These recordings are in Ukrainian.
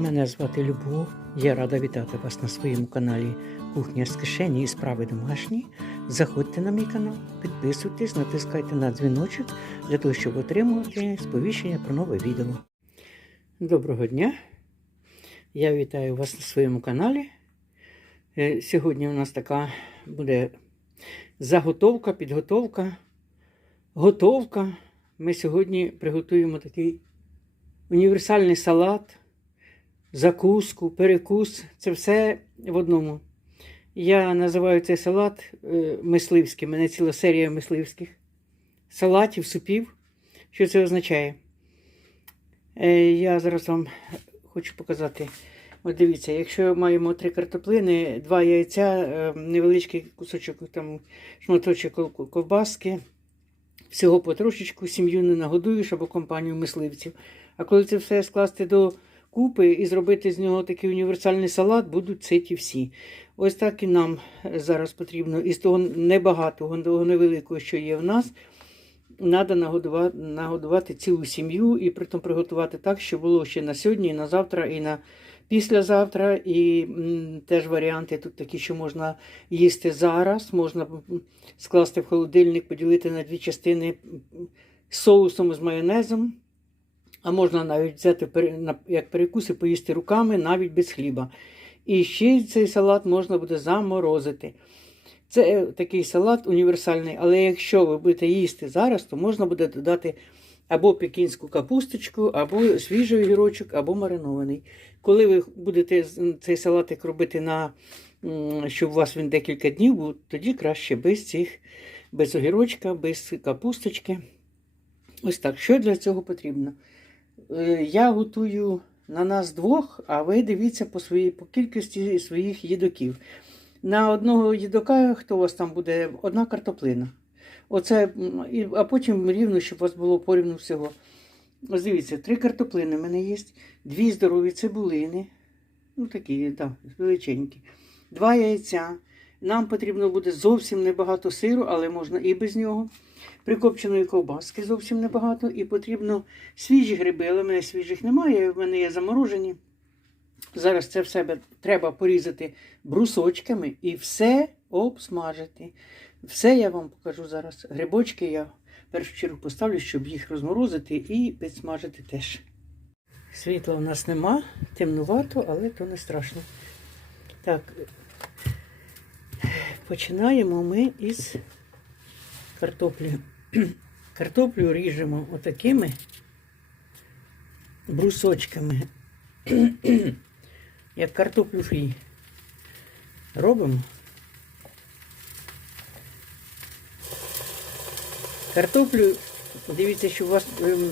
Мене звати Любов. Я рада вітати вас на своєму каналі Кухня з кишені і справи домашні. Заходьте на мій канал, підписуйтесь, натискайте на дзвіночок для того, щоб отримувати сповіщення про нове відео. Доброго дня! Я вітаю вас на своєму каналі. Е, Сьогодні у нас така буде заготовка, підготовка, готовка. Ми сьогодні приготуємо такий універсальний салат, закуску, перекус це все в одному. Я називаю цей салат е, мисливським. У мене ціла серія мисливських салатів, супів. Що це означає? Е, Я зараз вам хочу показати. От дивіться, якщо маємо три картоплини, два яйця, е, невеличкий кусочок там шматочок ковбаски, всього потрошечку, сім'ю не нагодуєш або компанію мисливців. А коли це все скласти до купи і зробити з нього такий універсальний салат, будуть ситі всі. Ось так і нам зараз потрібно із того небагатого, того невеликого, що є в нас, треба нагодувати, нагодувати цілу сім'ю і притом приготувати так, щоб було ще на сьогодні, і на завтра, і на післязавтра. І м, теж варіанти тут такі, що можна їсти зараз, можна скласти в холодильник, поділити на дві частини соусом з майонезом. А можна навіть взяти як перекус поїсти руками, навіть без хліба. І ще цей салат можна буде заморозити. Це е, такий салат універсальний, але якщо ви будете їсти зараз, то можна буде додати або пекінську капусточку, або свіжий огірочок, або маринований. Коли ви будете цей салатик робити на щоб у вас він декілька днів був, тоді краще без цих, без огірочка, без капусточки. Ось так. Що для цього потрібно? Е, Я готую на нас двох, а ви дивіться по, своїй, по кількості своїх їдоків. На одного їдока, хто у вас там буде, одна картоплина. Оце, а потім рівно, щоб у вас було порівну всього. Ось дивіться, три картоплини в мене є, дві здорові цибулини, ну такі, так, величенькі, два яйця. Нам потрібно буде зовсім небагато сиру, але можна і без нього. Прикопченої ковбаски зовсім небагато. І потрібно свіжі гриби, але в мене свіжих немає, в мене є заморожені. Зараз це все треба порізати брусочками і все обсмажити. Все я вам покажу зараз. Грибочки я в першу чергу поставлю, щоб їх розморозити і підсмажити теж. Світла у нас нема, темнувато, але то не страшно. Так, починаємо ми із картоплі. Картоплю ріжемо отакими брусочками, як картоплю фрі. Робимо. Картоплю, дивіться, що у вас ем,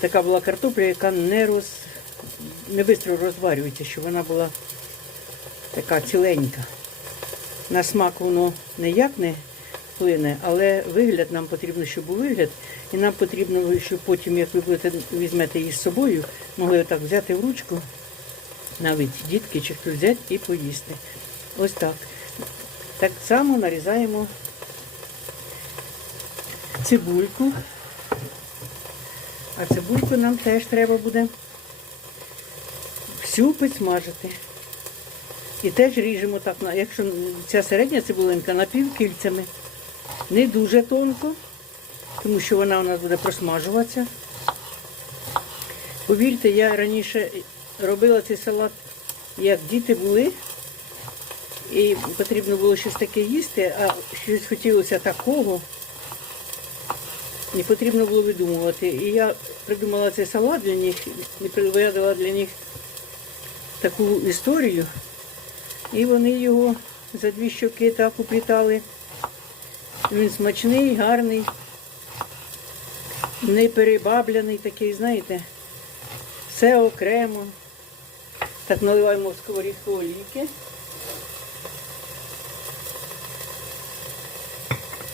така була картопля, яка не роз, не швидко розварюється, щоб вона була така ціленька. На смак воно ніяк не вплине, але вигляд нам потрібно, щоб був вигляд. І нам потрібно, щоб потім, як ви будете візьмете її з собою, могли отак взяти в ручку, навіть дітки чи хтось взяти і поїсти. Ось так. Так само нарізаємо цибульку. А цибульку нам теж треба буде всю підсмажити. І теж ріжемо так, якщо ця середня цибулинка напівкільцями, не дуже тонко, тому що вона у нас буде просмажуватися. Повірте, я раніше робила цей салат, як діти були, і потрібно було щось таке їсти, а щось хотілося такого. Не потрібно було видумувати. І я придумала цей салат для них, і вигадала для них таку історію. І вони його за дві щоки так уплітали. Він смачний, гарний, не перебабляний такий, знаєте, все окремо. Так наливаємо в сковорідку олійки.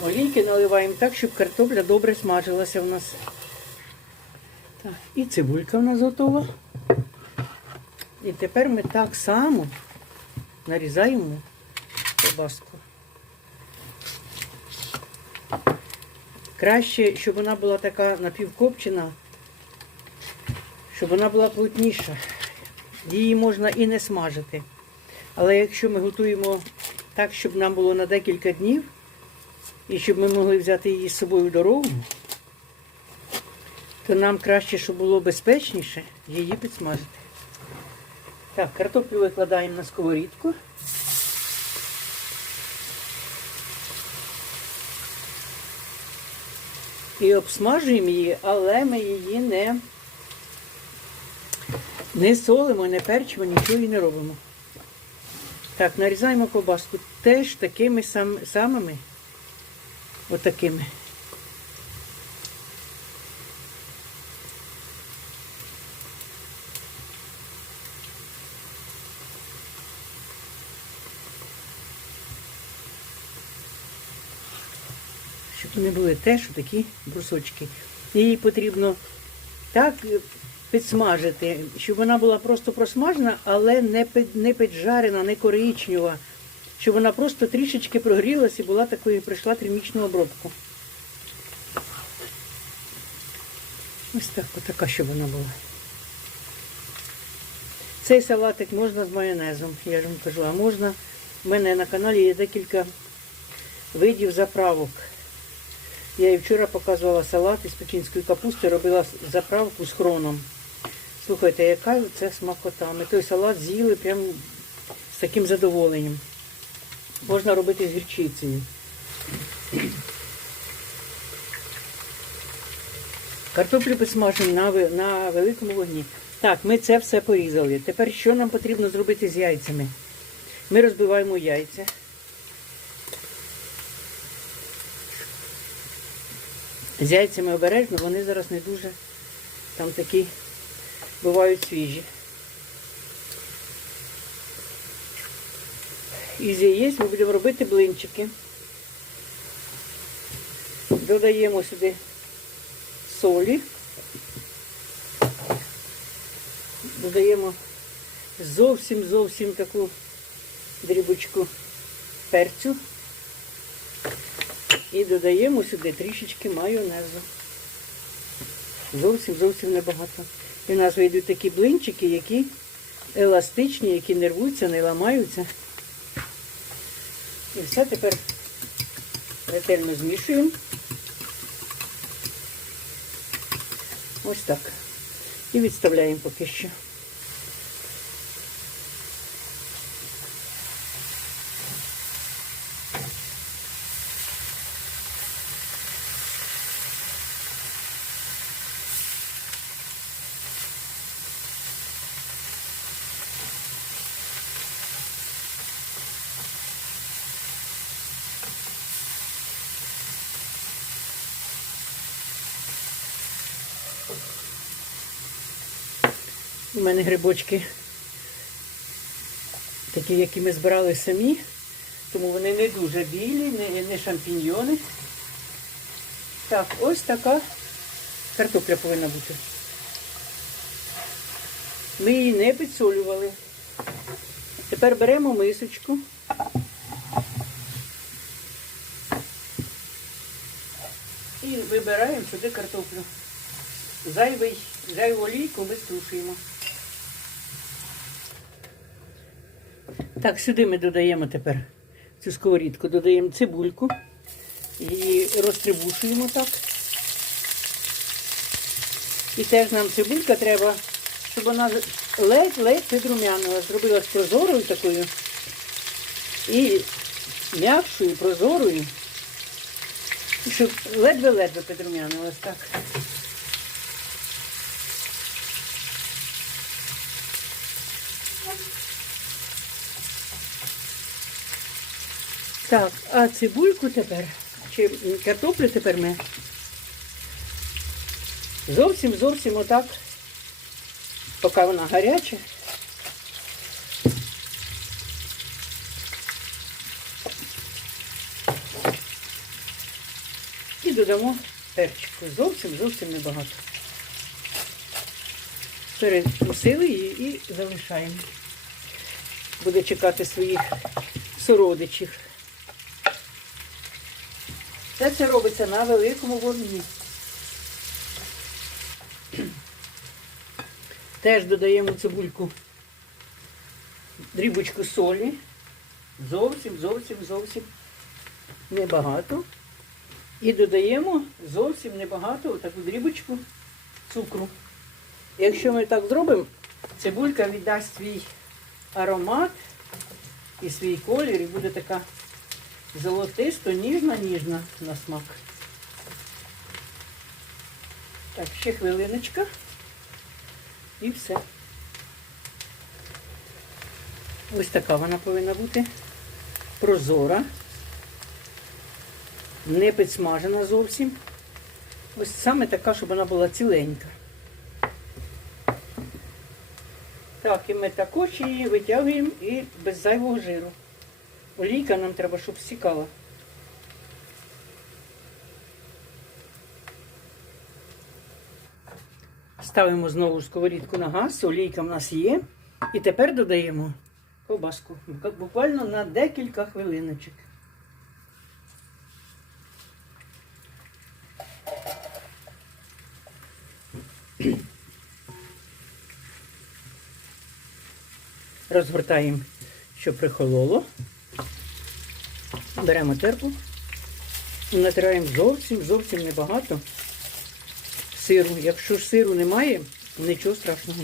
Олійки наливаємо так, щоб картопля добре смажилася в нас. Так, і цибулька в нас готова. І тепер ми так само нарізаємо ковбаску. Краще, щоб вона була така напівкопчена, щоб вона була плотніша. її можна і не смажити. Але якщо ми готуємо так, щоб нам було на декілька днів, і щоб ми могли взяти її з собою в дорогу, то нам краще, щоб було безпечніше, її підсмажити. Так, картоплю викладаємо на сковорідку. І обсмажуємо її, але ми її не, не солимо, не перчимо, нічого і не робимо. Так, нарізаємо ковбаску теж такими сам, самими, отакими. Щоб вони були теж такі брусочки. Її потрібно так підсмажити, щоб вона була просто просмажена, але не, під- не піджарена, не коричнева. Щоб вона просто трішечки прогрілась і була такою, пройшла термічну обробку. Ось так, отака, щоб вона була. Цей салатик можна з майонезом, я ж вам кажу, а можна. У мене на каналі є декілька видів заправок. Я і вчора показувала салат із пекінської капусти, робила заправку з хроном. Слухайте, яка це смакота. Ми той салат з'їли прям з таким задоволенням. Можна робити з гірчицею. Картоплю підсмажимо на, на великому вогні. Так, ми це все порізали. Тепер що нам потрібно зробити з яйцями? Ми розбиваємо яйця. З яйцями обережно, вони зараз не дуже там такі бувають свіжі. Із яєць ми будемо робити блинчики. Додаємо сюди солі. Додаємо зовсім зовсім таку дрібочку перцю. І додаємо сюди трішечки майонезу. Зовсім зовсім небагато. І в нас вийдуть такі блинчики, які еластичні, які не рвуться, не ламаються. І все тепер ретельно змішуємо. Ось так. І відставляємо поки що. У мене грибочки такі, які ми збирали самі, тому вони не дуже білі, не, не шампіньйони. Так, ось така картопля повинна бути. Ми її не підсолювали. Тепер беремо мисочку. І вибираємо сюди картоплю. Зайвий, зайву олійку ми струшуємо. Так, сюди ми додаємо тепер цю сковорідку, додаємо цибульку, її розтрибушуємо так. І теж нам цибулька треба, щоб вона ледь-ледь підрумянила, зробилась прозорою такою і м'якшою, прозорою. І щоб ледве-ледве підрумянилась так. Так, а цибульку тепер, чи картоплю тепер ми зовсім зовсім отак, поки вона гаряча. І додамо перчику. Зовсім зовсім небагато. Перемусили її і залишаємо. Буде чекати своїх сородичів. Все це робиться на великому вогні. Теж додаємо цибульку дрібочку солі. Зовсім, зовсім, зовсім небагато. І додаємо зовсім небагато таку дрібочку цукру. Якщо ми так зробимо, цибулька віддасть свій аромат і свій колір, і буде така золотисто, ніжна, ніжна на смак. Так, ще хвилиночка. І все. Ось така вона повинна бути. Прозора. Не підсмажена зовсім. Ось саме така, щоб вона була ціленька. Так, і ми також її витягуємо і без зайвого жиру. Олійка нам треба, щоб стікала. Ставимо знову сковорідку на газ, олійка в нас є. І тепер додаємо ковбаску. Буквально на декілька хвилиночок. Розгортаємо, щоб прихололо. Беремо терпу. Натираємо зовсім, зовсім небагато сиру. Якщо ж сиру немає, нічого страшного.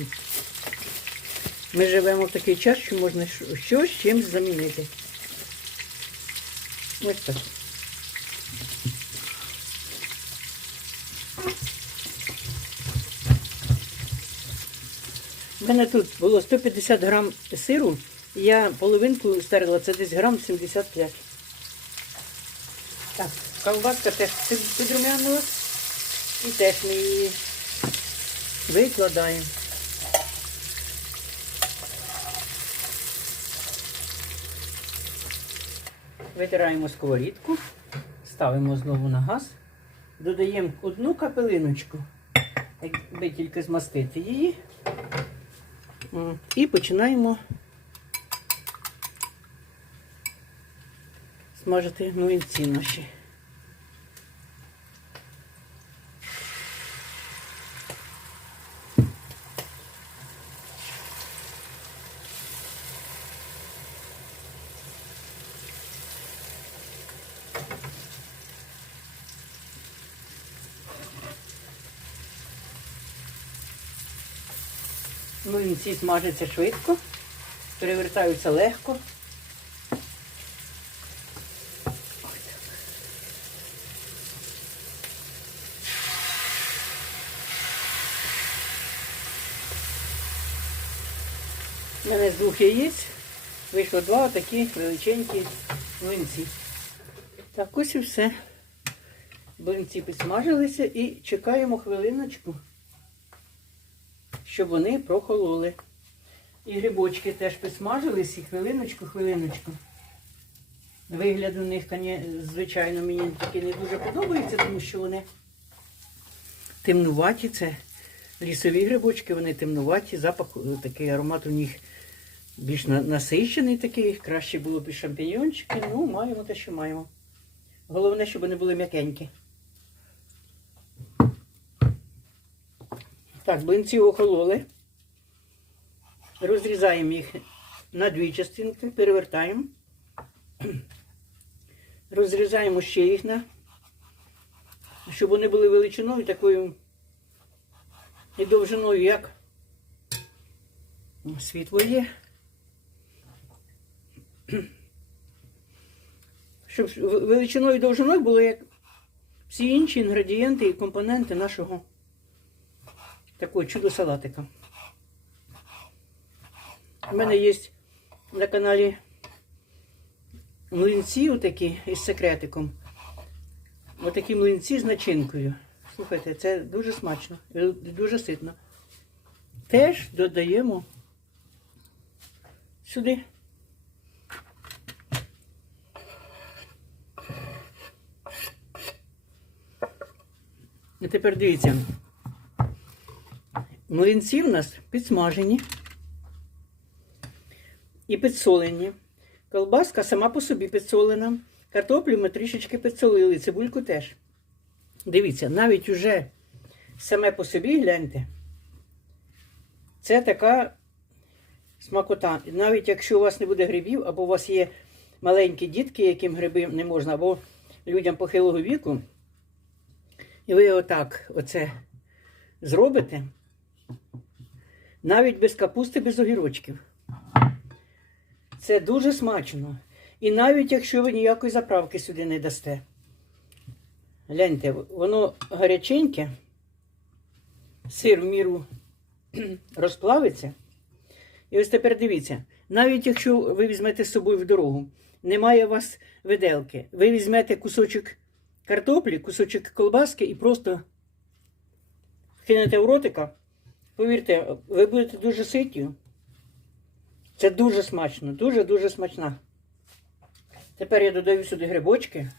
Ми живемо в такий час, що можна щось чимось замінити. Ось так. У мене тут було 150 грам сиру, я половинку стерла, це десь грам 75. Так, колбаска теж підрумянилась. І теж ми її викладаємо. Витираємо сковорідку, ставимо знову на газ, додаємо одну капелиночку, якби тільки змастити її. І починаємо смажити млинці наші. Млинці смажаться швидко, перевертаються легко. У мене з двох яєць вийшло два такі величенькі млинці. Так, ось і все. Млинці підсмажилися і чекаємо хвилиночку щоб вони прохололи. І грибочки теж підсмажились, і хвилиночку, хвилиночку. Вигляд у них, звичайно, мені таки не дуже подобається, тому що вони темнуваті. Це лісові грибочки, вони темнуваті, запах, е, такий аромат у них більш насичений такий. Краще було б і шампіньончики. Ну, маємо те, що маємо. Головне, щоб вони були м'якенькі. Так, блинці охололи. Розрізаємо їх на дві частинки, перевертаємо. Розрізаємо ще їх на, щоб вони були величиною такою і довжиною, як світло є. Щоб величиною і довжиною було як всі інші інгредієнти і компоненти нашого такого чудо салатика. У мене є на каналі млинці отакі із секретиком. Отакі млинці з начинкою. Слухайте, це дуже смачно дуже ситно. Теж додаємо сюди. І тепер дивіться. Млинці в нас підсмажені і підсолені. Колбаска сама по собі підсолена. Картоплю ми трішечки підсолили, цибульку теж. Дивіться, навіть уже саме по собі гляньте. Це така смакота. Навіть якщо у вас не буде грибів, або у вас є маленькі дітки, яким гриби не можна, або людям похилого віку, і ви отак оце зробите, навіть без капусти, без огірочків. Це дуже смачно. І навіть якщо ви ніякої заправки сюди не дасте. Гляньте, воно гаряченьке, сир в міру розплавиться. І ось тепер дивіться, навіть якщо ви візьмете з собою в дорогу, немає у вас виделки, ви візьмете кусочок картоплі, кусочок колбаски і просто кинете в ротика, повірте, ви будете дуже ситі. Це дуже смачно, дуже-дуже смачна. Тепер я додаю сюди грибочки.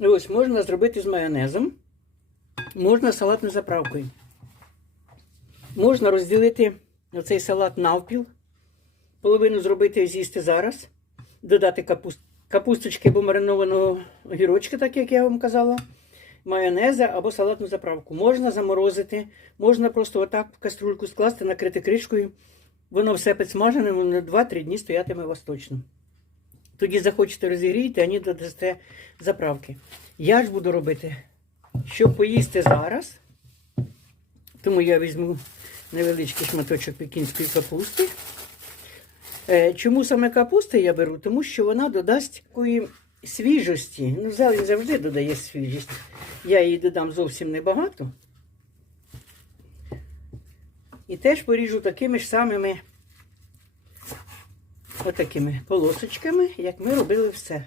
І ось можна зробити з майонезом, можна салатною заправкою. Можна розділити цей салат навпіл, половину зробити і з'їсти зараз, додати капуст... капусточки або маринованого огірочка, так як я вам казала, майонеза або салатну заправку. Можна заморозити, можна просто отак в каструльку скласти, накрити кришкою. Воно все підсмажене, воно 2-3 дні стоятиме у вас точно. Тоді захочете розігріти, а ні додасте заправки. Я ж буду робити, щоб поїсти зараз. Тому я візьму невеличкий шматочок пекінської капусти. Е, Чому саме капусти я беру? Тому що вона додасть такої свіжості. Ну, зелень завжди додає свіжість. Я її додам зовсім небагато. І теж поріжу такими ж самими отакими полосочками, як ми робили все.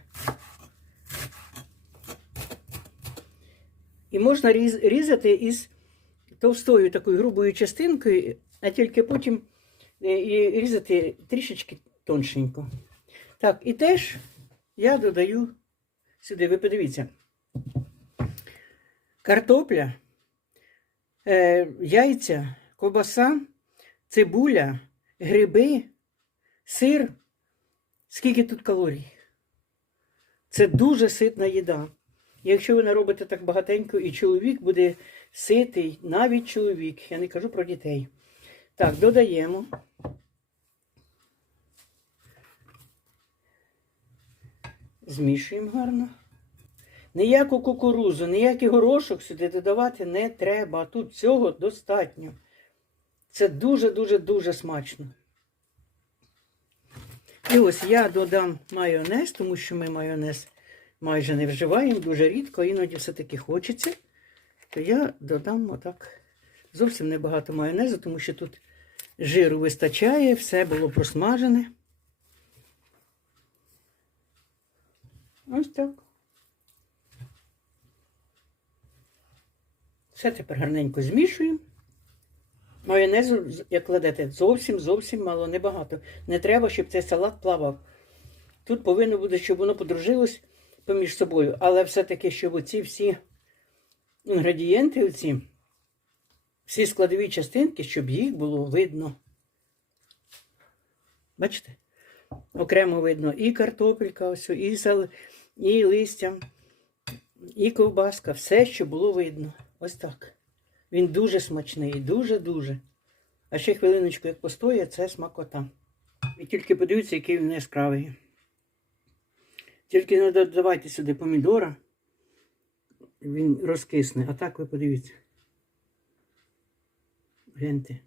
І можна різати із товстою такою грубою частинкою, а тільки потім і різати трішечки тоншенько. Так, і теж я додаю сюди, ви подивіться, картопля, е, яйця, ковбаса, цибуля, гриби, сир. Скільки тут калорій? Це дуже ситна їда. Якщо ви не робите так багатенько, і чоловік буде ситий, навіть чоловік, я не кажу про дітей. Так, додаємо. Змішуємо гарно. Ніяку кукурузу, ніякий горошок сюди додавати не треба. Тут цього достатньо. Це дуже-дуже дуже смачно. І ось я додам майонез, тому що ми майонез майже не вживаємо, дуже рідко, іноді все-таки хочеться. То я додам отак зовсім небагато майонезу, тому що тут жиру вистачає, все було просмажене. Ось так. Все тепер гарненько змішуємо. Майонезу, як кладете, зовсім зовсім мало, небагато. Не треба, щоб цей салат плавав. Тут повинно бути, щоб воно подружилось поміж собою, але все-таки, щоб оці всі інгредієнти, оці, всі складові частинки, щоб їх було видно. Бачите? Окремо видно і картопелька, ось, і, сал, і листя, і ковбаска, все, що було видно. Ось так. Він дуже смачний, дуже-дуже. А ще хвилиночку, як постоє, це смакота. І тільки подивіться, який він яскравий. Тільки не додавайте сюди помідора, він розкисне. А так ви подивіться. Гляньте.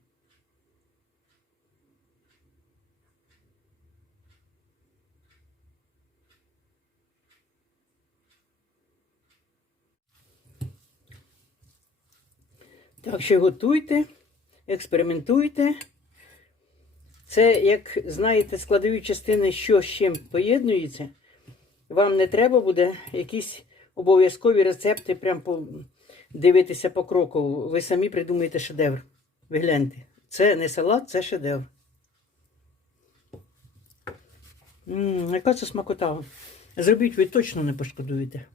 Так що готуйте, експериментуйте. Це, як знаєте, складові частини, що з чим поєднується. Вам не треба буде якісь обов'язкові рецепти, прям дивитися по кроку. Ви самі придумаєте шедевр. Ви гляньте. Це не салат, це шедевр. М, яка це смакота. Зробіть, ви точно не пошкодуєте.